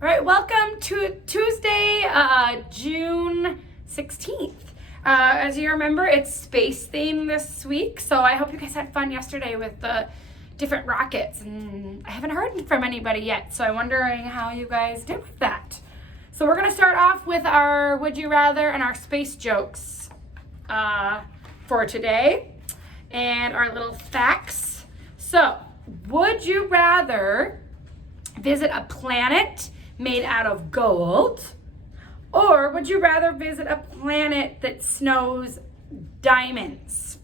All right, welcome to Tuesday, June 16th. As you remember, it's space theme this week, so I hope you guys had fun yesterday with the different rockets. And I haven't heard from anybody yet, so I'm wondering how you guys did with that. So we're going to start off with our Would You Rather and our space jokes for today, and our little facts. So, would you rather visit a planet made out of gold, or would you rather visit a planet that snows diamonds?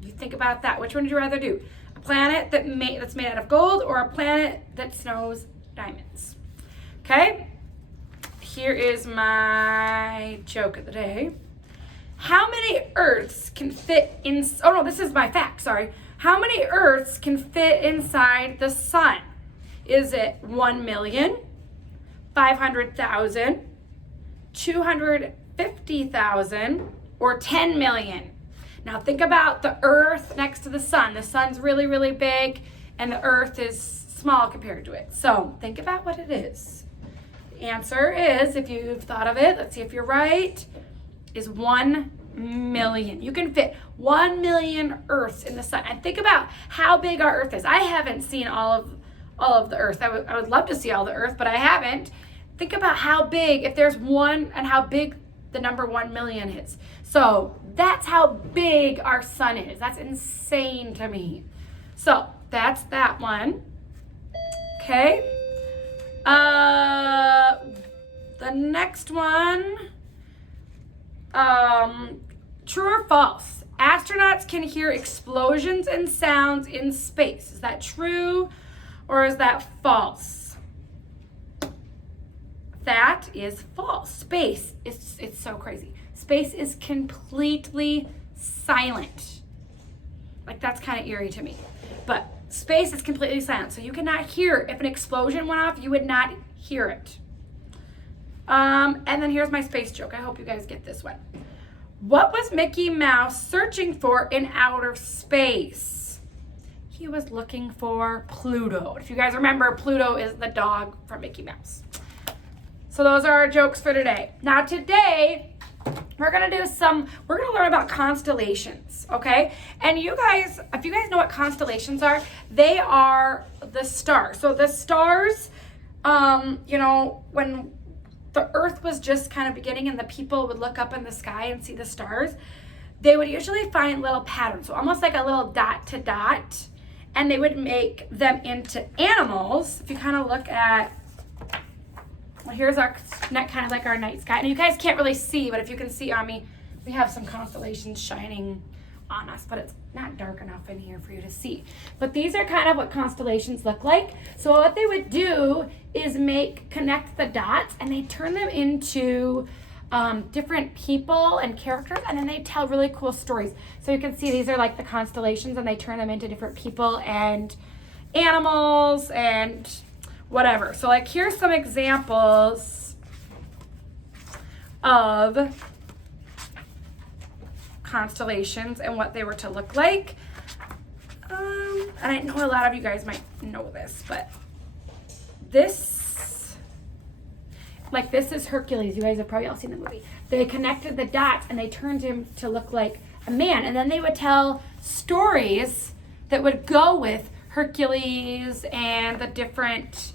You think about that. Which one would you rather do? A planet that's made out of gold, or a planet that snows diamonds? Okay, here is my joke of the day. How many Earths can fit in? Oh no, this is my fact. Sorry. How many Earths can fit inside the sun? Is it 1 million, 500,000, 250,000, or 10 million? Now think about the Earth next to the sun. The sun's really, really big, and the Earth is small compared to it. So think about what it is. The answer is, if you've thought of it, let's see if you're right, is 1 million. You can fit 1 million Earths in the sun. And think about how big our Earth is. I haven't seen all of the Earth. I would love to see all the Earth, but I haven't. Think about how big, if there's one, and how big the number 1 million is. So that's how big our sun is. That's insane to me. So that's that one. Okay. The next one, true or false? Astronauts can hear explosions and sounds in space. Is that true or is that false? That is false. Space it's so crazy. Space is completely silent. Like, that's kind of eerie to me. But space is completely silent, so you cannot hear. If an explosion went off, you would not hear it. And then here's my space joke. I hope you guys get this one. What was Mickey Mouse searching for in outer space? He was looking for Pluto. If you guys remember, Pluto is the dog from Mickey Mouse. So those are our jokes for today. Now today, we're gonna learn about constellations, okay? And you guys, if you guys know what constellations are, they are the stars. So the stars, when the Earth was just kind of beginning and the people would look up in the sky and see the stars, they would usually find little patterns, so almost like a little dot to dot, and they would make them into animals. If you kind of look at, well, here's our kind of like our night sky. And you guys can't really see, but if you can see on me, we have some constellations shining on us, but it's not dark enough in here for you to see. But these are kind of what constellations look like. So what they would do is connect the dots, and they turn them into different people and characters, and then they tell really cool stories. So you can see these are like the constellations, and they turn them into different people and animals and whatever. So like, here's some examples of constellations and what they were to look like. And I know a lot of you guys might know this, but this is Hercules. You guys have probably all seen the movie. They connected the dots and they turned him to look like a man, and then they would tell stories that would go with Hercules and the different,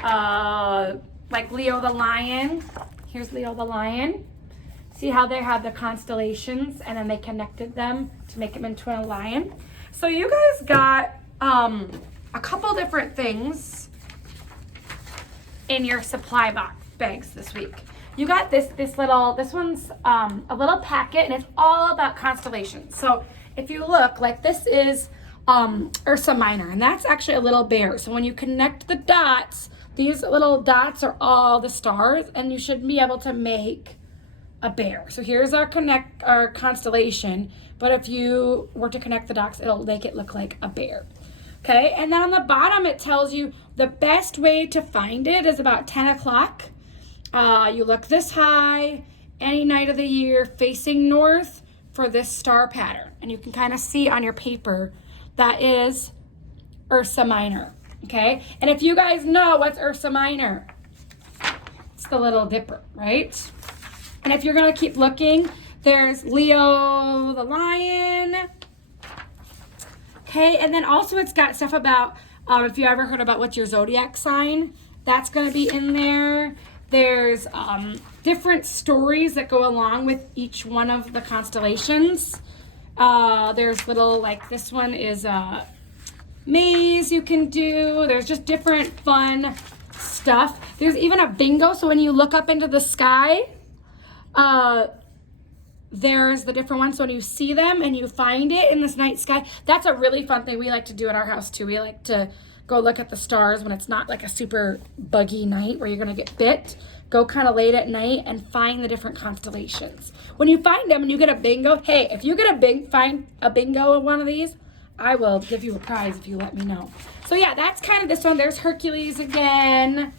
like Leo the lion. Here's Leo the lion. See how they had the constellations, and then they connected them to make him into a lion. So you guys got a couple different things in your supply bags this week. You got this one's a little packet, and it's all about constellations. So if you look, like, this is Ursa Minor, and that's actually a little bear. So when you connect the dots, these little dots are all the stars, and you should be able to make a bear. So here's our constellation, but if you were to connect the dots, it'll make it look like a bear. Okay, and then on the bottom it tells you the best way to find it is about 10 o'clock. You look this high, any night of the year, facing north for this star pattern. And you can kind of see on your paper that is Ursa Minor. Okay, and if you guys know what's Ursa Minor, It's the Little Dipper, right? And if you're gonna keep looking, there's Leo the lion. Okay, and then also it's got stuff about, if you ever heard about what's your zodiac sign, that's gonna be in there. There's different stories that go along with each one of the constellations. There's little, like this one is a maze you can do. There's just different fun stuff. There's even a bingo, so when you look up into the sky, there's the different ones. So when you see them and you find it in this night sky, that's a really fun thing we like to do at our house too. We like to go look at the stars when it's not like a super buggy night where you're gonna get bit. Go kind of late at night and find the different constellations. When you find them and you get a bingo, hey, if you get find a bingo of one of these, I will give you a prize if you let me know. So yeah, that's kind of this one. There's Hercules again.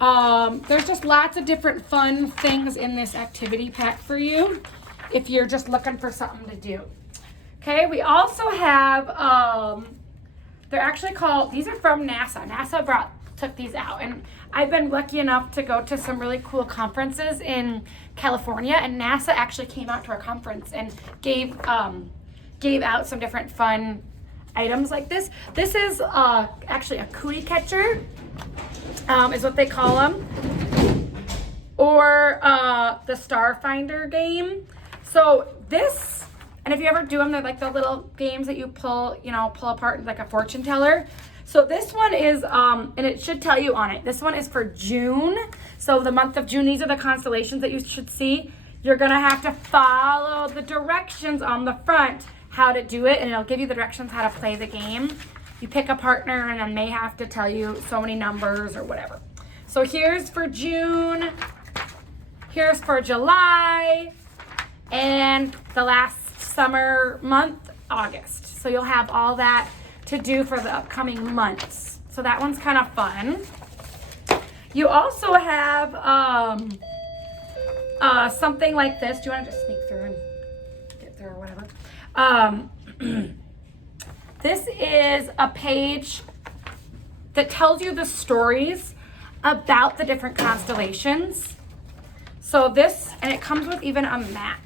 There's just lots of different fun things in this activity pack for you if you're just looking for something to do. Okay, we also have, they're actually called, these are from NASA. NASA took these out, and I've been lucky enough to go to some really cool conferences in California, and NASA actually came out to our conference and gave out some different fun items like this. This is actually a cootie catcher, is what they call them, or the Starfinder game. So this, and if you ever do them, they're like the little games that you pull apart like a fortune teller. So this one is, and it should tell you on it, this one is for June. So the month of June, these are the constellations that you should see. You're gonna have to follow the directions on the front, how to do it, and it'll give you the directions how to play the game. You pick a partner and then they have to tell you so many numbers or whatever. So here's for June, here's for July, and the last summer month, August. So you'll have all that to do for the upcoming months. So that one's kind of fun. You also have something like this. Do you want to just sneak through and get through or whatever? This is a page that tells you the stories about the different constellations. So this, and it comes with even a map.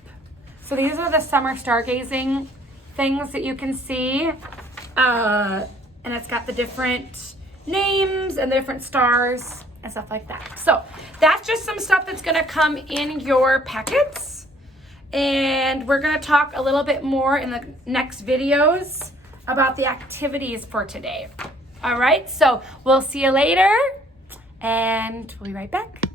So these are the summer stargazing things that you can see. And it's got the different names and the different stars and stuff like that. So that's just some stuff that's gonna come in your packets. And we're gonna talk a little bit more in the next videos about the activities for today. All right, so we'll see you later and we'll be right back.